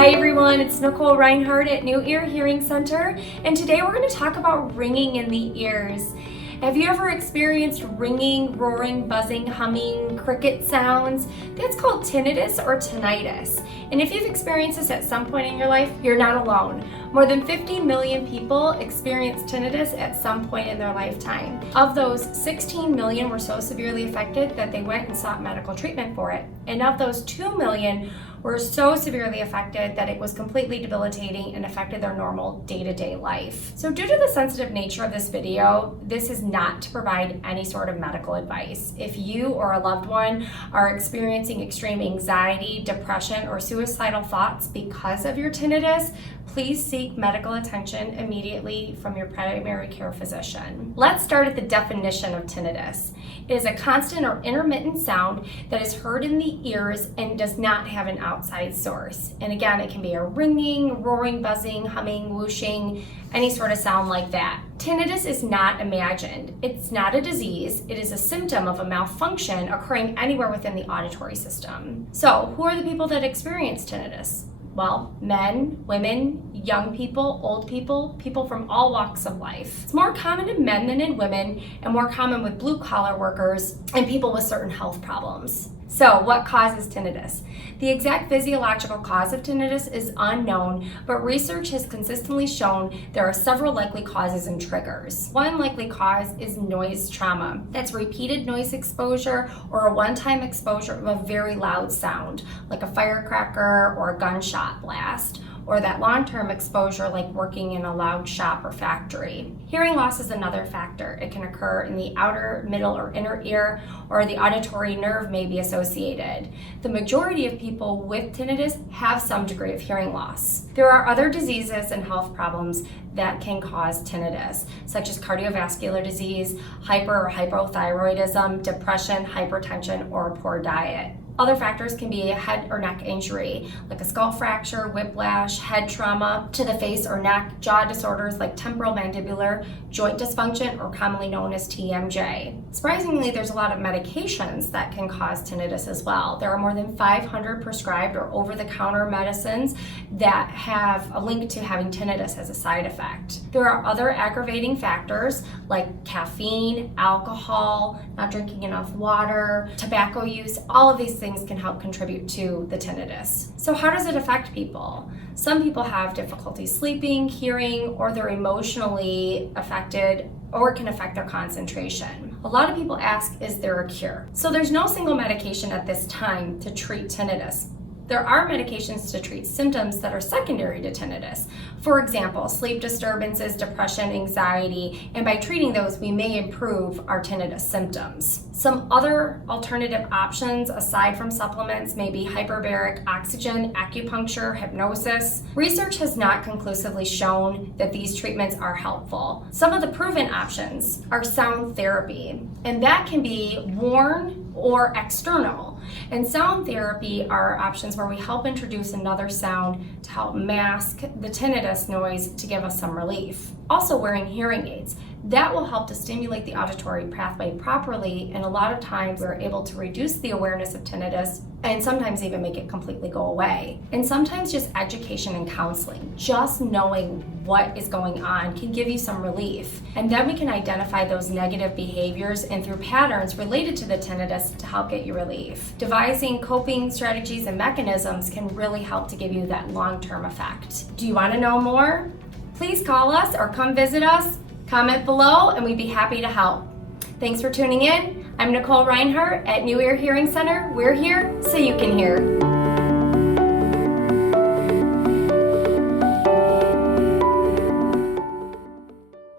Hi everyone, it's Nicole Reinhardt at NuEar Hearing Center, and today we're going to talk about ringing in the ears. Have you ever experienced ringing, roaring, buzzing, humming, cricket sounds? That's called tinnitus or tinnitus. And if you've experienced this at some point in your life, you're not alone. More than 50 million people experience tinnitus at some point in their lifetime. Of those, 16 million were so severely affected that they went and sought medical treatment for it. And of those, 2 million were so severely affected that it was completely debilitating and affected their normal day-to-day life. So due to the sensitive nature of this video, this is not to provide any sort of medical advice. If you or a loved one are experiencing extreme anxiety, depression, or suicidal thoughts because of your tinnitus, please seek medical attention immediately from your primary care physician. Let's start at the definition of tinnitus. It is a constant or intermittent sound that is heard in the ears and does not have an outside source. And again, it can be a ringing, roaring, buzzing, humming, whooshing, any sort of sound like that. Tinnitus is not imagined. It's not a disease. It is a symptom of a malfunction occurring anywhere within the auditory system. So, who are the people that experience tinnitus? Well, men, women, young people, old people, people from all walks of life. It's more common in men than in women, and more common with blue-collar workers and people with certain health problems. So, what causes tinnitus? The exact physiological cause of tinnitus is unknown, but research has consistently shown there are several likely causes and triggers. One likely cause is noise trauma. That's repeated noise exposure or a one-time exposure of a very loud sound, like a firecracker or a gunshot blast, or that long-term exposure like working in a loud shop or factory. Hearing loss is another factor. It can occur in the outer, middle, or inner ear, or the auditory nerve may be associated. The majority of people with tinnitus have some degree of hearing loss. There are other diseases and health problems that can cause tinnitus, such as cardiovascular disease, hyper or hypothyroidism, depression, hypertension, or a poor diet. Other factors can be a head or neck injury, like a skull fracture, whiplash, head trauma to the face or neck, jaw disorders like temporal mandibular joint dysfunction, or commonly known as TMJ. Surprisingly, there's a lot of medications that can cause tinnitus as well. There are more than 500 prescribed or over-the-counter medicines that have a link to having tinnitus as a side effect. There are other aggravating factors like caffeine, alcohol, not drinking enough water, tobacco use. All of these things can help contribute to the tinnitus. So how does it affect people? Some people have difficulty sleeping, hearing, or they're emotionally affected, or it can affect their concentration. A lot of people ask, is there a cure? So there's no single medication at this time to treat tinnitus. There are medications to treat symptoms that are secondary to tinnitus. For example, sleep disturbances, depression, anxiety, and by treating those, we may improve our tinnitus symptoms. Some other alternative options aside from supplements may be hyperbaric oxygen, acupuncture, hypnosis. Research has not conclusively shown that these treatments are helpful. Some of the proven options are sound therapy, and that can be worn or external. And sound therapy are options where we help introduce another sound to help mask the tinnitus noise to give us some relief. Also, wearing hearing aids. That will help to stimulate the auditory pathway properly, and a lot of times we're able to reduce the awareness of tinnitus and sometimes even make it completely go away. And sometimes just education and counseling, just knowing what is going on can give you some relief. And then we can identify those negative behaviors and through patterns related to the tinnitus to help get you relief. Devising coping strategies and mechanisms can really help to give you that long-term effect. Do you want to know more? Please call us or come visit us. Comment below and we'd be happy to help. Thanks for tuning in. I'm Nicole Reinhardt at NuEar Hearing Center. We're here so you can hear.